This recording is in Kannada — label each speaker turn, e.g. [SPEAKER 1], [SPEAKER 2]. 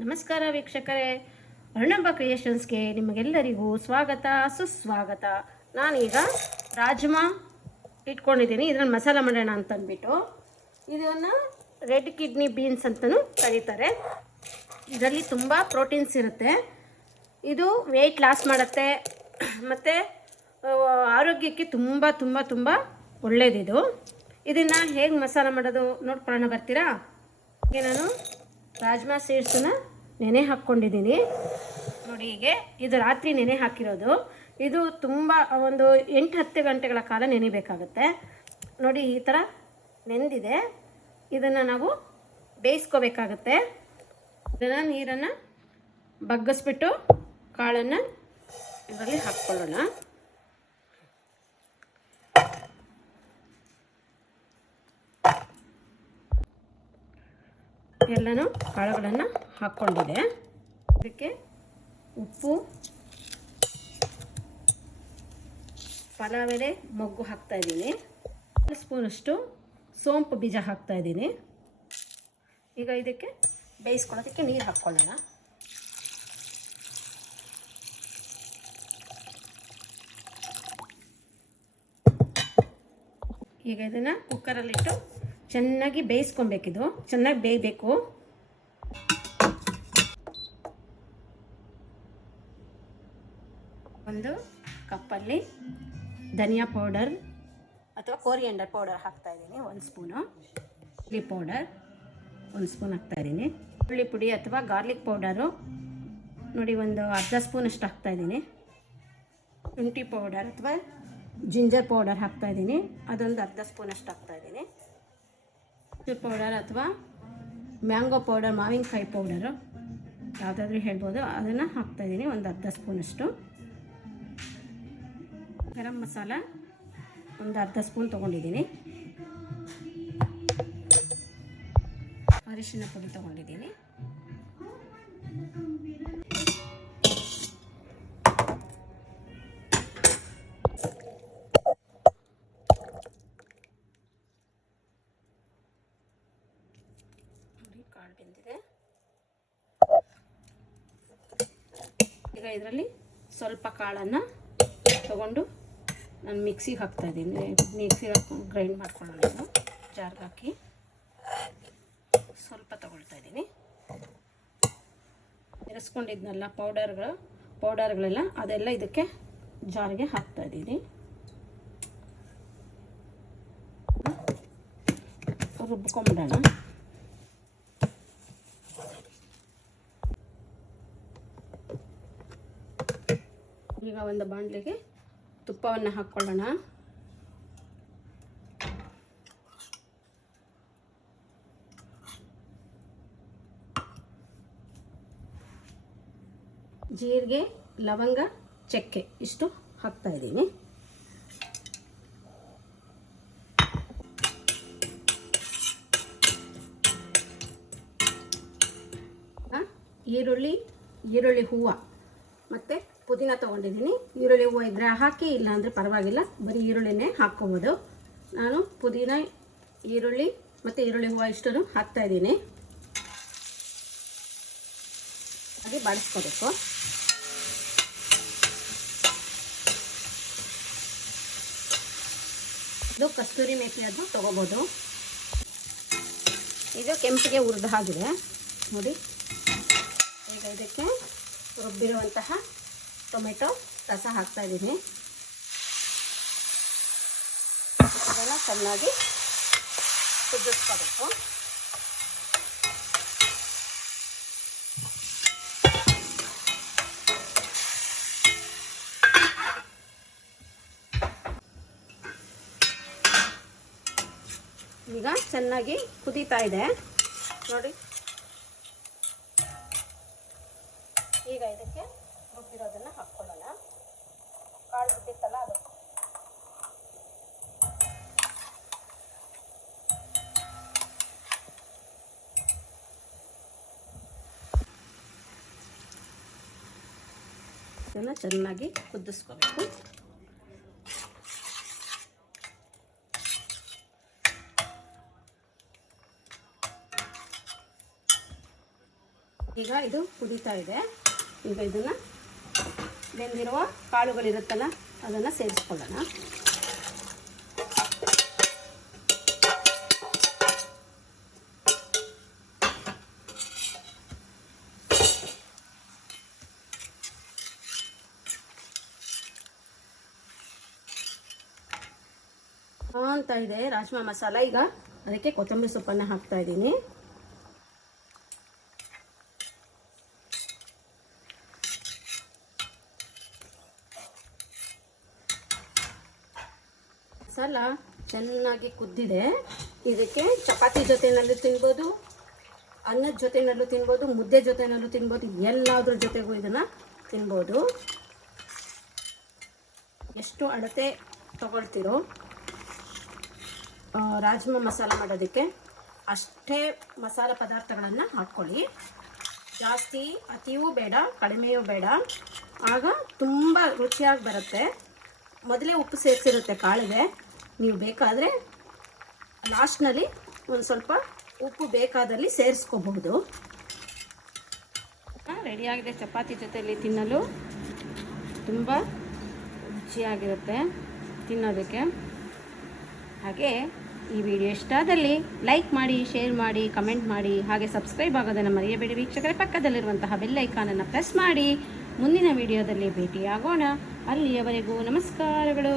[SPEAKER 1] ನಮಸ್ಕಾರ ವೀಕ್ಷಕರೇ. ಅರ್ಣಂಬ ಕ್ರಿಯೇಷನ್ಸ್ಗೆ ನಿಮಗೆಲ್ಲರಿಗೂ ಸ್ವಾಗತ, ಸುಸ್ವಾಗತ. ನಾನೀಗ ರಾಜ್ಮಾ ಇಟ್ಕೊಂಡಿದ್ದೀನಿ. ಇದರಲ್ಲಿ ಮಸಾಲ ಮಾಡೋಣ ಅಂತಂದ್ಬಿಟ್ಟು. ಇದನ್ನು ರೆಡ್ ಕಿಡ್ನಿ ಬೀನ್ಸ್ ಅಂತಲೂ ಕರೀತಾರೆ. ಇದರಲ್ಲಿ ತುಂಬ ಪ್ರೋಟೀನ್ಸ್ ಇರುತ್ತೆ. ಇದು ವೆಯ್ಟ್ ಲಾಸ್ ಮಾಡುತ್ತೆ. ಮತ್ತು ಆರೋಗ್ಯಕ್ಕೆ ತುಂಬ ತುಂಬ ತುಂಬ ಒಳ್ಳೆಯದಿದು ಇದನ್ನು ಹೇಗೆ ಮಸಾಲ ಮಾಡೋದು ನೋಡ್ಕೊಳ್ಳೋಣ ಬರ್ತೀರಾ? ಹೀಗೆ ನಾನು ರಾಜ್ಮಾ ಸೀಡ್ಸನ್ನ ನೆನೆ ಹಾಕ್ಕೊಂಡಿದ್ದೀನಿ. ನೋಡಿ ಹೀಗೆ, ಇದು ರಾತ್ರಿ ನೆನೆ ಹಾಕಿರೋದು. ಇದು ತುಂಬ ಒಂದು ಎಂಟು ಹತ್ತು ಗಂಟೆಗಳ ಕಾಲ ನೆನೆಬೇಕಾಗುತ್ತೆ. ನೋಡಿ ಈ ಥರ ನೆಂದಿದೆ. ಇದನ್ನು ನಾವು ಬೇಯಿಸ್ಕೋಬೇಕಾಗತ್ತೆ. ಇದನ್ನು ನೀರನ್ನು ಬಗ್ಗಿಸ್ಬಿಟ್ಟು ಕಾಳನ್ನು ಇದರಲ್ಲಿ ಹಾಕ್ಕೊಳ್ಳೋಣ. ಎಲ್ಲನೂ ಕಾಳುಗಳನ್ನು ಹಾಕ್ಕೊಂಡಿದೆ ಇದಕ್ಕೆ ಉಪ್ಪು ಪಲಾವ್ ಎಲೆ ಮೊಗ್ಗು ಹಾಕ್ತಾ ಇದ್ದೀನಿ. ಒಂದು ಸ್ಪೂನಷ್ಟು ಸೋಂಪು ಬೀಜ ಹಾಕ್ತಾ ಇದ್ದೀನಿ. ಈಗ ಇದಕ್ಕೆ ಬೇಯಿಸ್ಕೊಳ್ಳೋದಕ್ಕೆ ನೀರು ಹಾಕ್ಕೊಳ್ಳೋಣ. ಈಗ ಇದನ್ನು ಕುಕ್ಕರಲ್ಲಿಟ್ಟು ಚೆನ್ನಾಗಿ ಬೇಯಿಸ್ಕೊಬೇಕಿದು. ಚೆನ್ನಾಗಿ ಬೇಯಬೇಕು ಒಂದು ಕಪ್ಪಲ್ಲಿ ಧನಿಯಾ ಪೌಡರ್ ಅಥವಾ ಕೋರಿಯಂಡರ್ ಪೌಡರ್ ಹಾಕ್ತಾ ಇದ್ದೀನಿ, ಒಂದು ಸ್ಪೂನು. ಚಿಲ್ಲಿ ಪೌಡರ್, ಒಂದು ಸ್ಪೂನ್ ಹಾಕ್ತಾ ಇದ್ದೀನಿ. ಹುಳಿ ಪುಡಿ ಅಥವಾ ಗಾರ್ಲಿಕ್ ಪೌಡರು. ನೋಡಿ, ಒಂದು ಅರ್ಧ ಸ್ಪೂನಷ್ಟು ಹಾಕ್ತಾ ಇದ್ದೀನಿ. ಶುಂಠಿ ಪೌಡರ್ ಅಥವಾ ಜಿಂಜರ್ ಪೌಡರ್ ಹಾಕ್ತಾ ಇದ್ದೀನಿ. ಅದೊಂದು ಅರ್ಧ ಸ್ಪೂನಷ್ಟು ಹಾಕ್ತಾ ಇದ್ದೀನಿ. ಚೂರ್ ಪೌಡರ್ ಅಥವಾ ಮ್ಯಾಂಗೋ ಪೌಡರ್, ಮಾವಿನಕಾಯಿ ಪೌಡರು. ಯಾವುದಾದ್ರೂ ಹೇಳ್ಬೋದು, ಅದನ್ನು ಹಾಕ್ತಾಯಿದ್ದೀನಿ ಒಂದು ಅರ್ಧ ಸ್ಪೂನಷ್ಟು ಗರಂ ಮಸಾಲ ಒಂದು ಅರ್ಧ ಸ್ಪೂನ್ ತೊಗೊಂಡಿದ್ದೀನಿ. ಅರಿಶಿನ ಪುಡಿ ತೊಗೊಂಡಿದ್ದೀನಿ. ಕಾಳು ಬೆಂದಿದೆ. ಈಗ ಇದರಲ್ಲಿ ಸ್ವಲ್ಪ ಕಾಳನ್ನು ತಗೊಂಡು ನಾನು ಮಿಕ್ಸಿಗೆ ಹಾಕ್ತಾ ಇದ್ದೀನಿ. ಮಿಕ್ಸಿಗೆ ಹಾಕೊಂಡು ಗ್ರೈಂಡ್ ಮಾಡ್ಕೊಳ್ಳೋಣ ಇದು ಜಾರ್ಗೆ ಹಾಕಿ. ಸ್ವಲ್ಪ ತಗೊಳ್ತಾ ಇದ್ದೀನಿ. ಇರಿಸ್ಕೊಂಡಿದ್ನಲ್ಲ ಪೌಡರ್ಗಳು, ಪೌಡರ್ಗಳೆಲ್ಲ, ಅದೆಲ್ಲ ಇದಕ್ಕೆ ಜಾರಿಗೆ ಹಾಕ್ತಾ ಇದ್ದೀನಿ. ರುಬ್ಕೊಂಬಿಡೋಣ. ಈಗ ಒಂದು ಬಾಣಲೆಗೆ ತುಪ್ಪವನ್ನು ಹಾಕ್ಕೊಳ್ಳೋಣ. ಜೀರಿಗೆ ಲವಂಗ ಚಕ್ಕೆ ಇಷ್ಟು ಹಾಕ್ತಾ ಇದ್ದೀನಿ. ಈರುಳ್ಳಿ ಈರುಳ್ಳಿ ಹೂವು ಮತ್ತು ಪುದೀನ ತೊಗೊಂಡಿದ್ದೀನಿ. ಈರುಳ್ಳಿ ಹೂವು ಇದ್ರೆ ಹಾಕಿ ಇಲ್ಲ ಅಂದರೆ ಪರವಾಗಿಲ್ಲ. ಬರೀ ಈರುಳ್ಳಿನೇ ಹಾಕ್ಕೋಬೋದು. ನಾನು ಪುದೀನ, ಈರುಳ್ಳಿ ಮತ್ತು ಈರುಳ್ಳಿ ಹೂವು ಇಷ್ಟನ್ನು ಹಾಕ್ತಾ ಇದ್ದೀನಿ. ಹಾಗೆ ಬಾಡಿಸ್ಕೋಬೇಕು. ಇದು ಕಸ್ತೂರಿ ಮೇಥಿ ಅದು ತೊಗೋಬೋದು. ಇದು ಕೆಂಪಿಗೆ ಹುರಿದು ಹಾಗಿದೆ. ನೋಡಿ. ಈಗ ಇದಕ್ಕೆ ರುಬ್ಬಿರುವಂತಹ ಟೊಮೆಟೊ ರಸ ಹಾಕ್ತಾ ಇದ್ದೀನಿ. ಅದನ್ನು ಚೆನ್ನಾಗಿ ಕುದಿಸ್ಕೋಬೇಕು. ಈಗ ಚೆನ್ನಾಗಿ ಕುದೀತಾ ಇದೆ. ನೋಡಿ. ಈಗ ಇದಕ್ಕೆ ರುಬ್ಬಿರೋದನ್ನು ಹಾಕ್ಕೊಳ್ಳೋಣ. ಕಾಳು ಬಿಟ್ಟಿತ್ತಲ್ಲ ಅದು. ಚೆನ್ನಾಗಿ ಕುದಿಸ್ಕೋಬೇಕು. ಈಗ ಇದು ಕುದೀತಾ ಇದೆ. ಈಗ ಇದನ್ನು ಬೆಂದಿರುವ ಕಾಳುಗಳಿರುತ್ತಲ್ಲ ಅದನ್ನು ಸೇರಿಸ್ಕೊಳ್ಳೋಣ. ಅಂತ ಇದೆ ರಾಜ್ಮಾ ಮಸಾಲ. ಈಗ ಅದಕ್ಕೆ ಕೊತ್ತಂಬರಿ ಸೊಪ್ಪನ್ನು ಹಾಕ್ತಾ ಇದ್ದೀನಿ. ಮಸಾಲ ಚೆನ್ನಾಗಿ ಕುದ್ದಿದೆ. ಇದಕ್ಕೆ ಚಪಾತಿ ಜೊತೆನಲ್ಲೂ ತಿನ್ಬೋದು, ಅನ್ನದ ಜೊತೆನಲ್ಲೂ ತಿನ್ಬೋದು, ಮುದ್ದೆ ಜೊತೆನಲ್ಲೂ ತಿನ್ಬೋದು, ಎಲ್ಲಾದ್ರ ಜೊತೆಗೂ ಇದನ್ನು ತಿನ್ಬೋದು. ಎಷ್ಟು ಅಳತೆ ತಗೊಳ್ತಿರೋ ರಾಜ್ಮಾ ಮಸಾಲ ಮಾಡೋದಕ್ಕೆ ಅಷ್ಟೇ ಮಸಾಲ ಪದಾರ್ಥಗಳನ್ನು ಹಾಕ್ಕೊಳ್ಳಿ. ಜಾಸ್ತಿ ಅತಿಯೂ ಬೇಡ, ಕಡಿಮೆಯೂ ಬೇಡ. ಆಗ ತುಂಬ ರುಚಿಯಾಗಿ ಬರುತ್ತೆ. ಮೊದಲೇ ಉಪ್ಪು ಸೇರಿಸಿರುತ್ತೆ ಕಾಳಿಗೆ. ನೀವು ಬೇಕಾದರೆ ಲಾಸ್ಟ್ನಲ್ಲಿ ಒಂದು ಸ್ವಲ್ಪ ಉಪ್ಪು ಬೇಕಾದಲ್ಲಿ ಸೇರಿಸ್ಕೋಬಹುದು. ರೆಡಿಯಾಗಿದೆ ಚಪಾತಿ ಜೊತೆಯಲ್ಲಿ ತಿನ್ನಲು ತುಂಬ ರುಚಿಯಾಗಿರುತ್ತೆ ತಿನ್ನೋದಕ್ಕೆ. ಹಾಗೆ ಈ ವಿಡಿಯೋ ಇಷ್ಟಾದಲ್ಲಿ ಲೈಕ್ ಮಾಡಿ ಶೇರ್ ಮಾಡಿ ಕಮೆಂಟ್ ಮಾಡಿ, ಹಾಗೆ ಸಬ್ಸ್ಕ್ರೈಬ್ ಆಗೋದನ್ನು ಮರೆಯಬೇಡಿ. ವೀಕ್ಷಕರೇ ಪಕ್ಕದಲ್ಲಿರುವಂತಹ ಬೆಲ್ ಐಕಾನನ್ನು ಪ್ರೆಸ್ ಮಾಡಿ. ಮುಂದಿನ ವಿಡಿಯೋದಲ್ಲಿ ಭೇಟಿಯಾಗೋಣ. ಅಲ್ಲಿಯವರೆಗೂ ನಮಸ್ಕಾರಗಳು.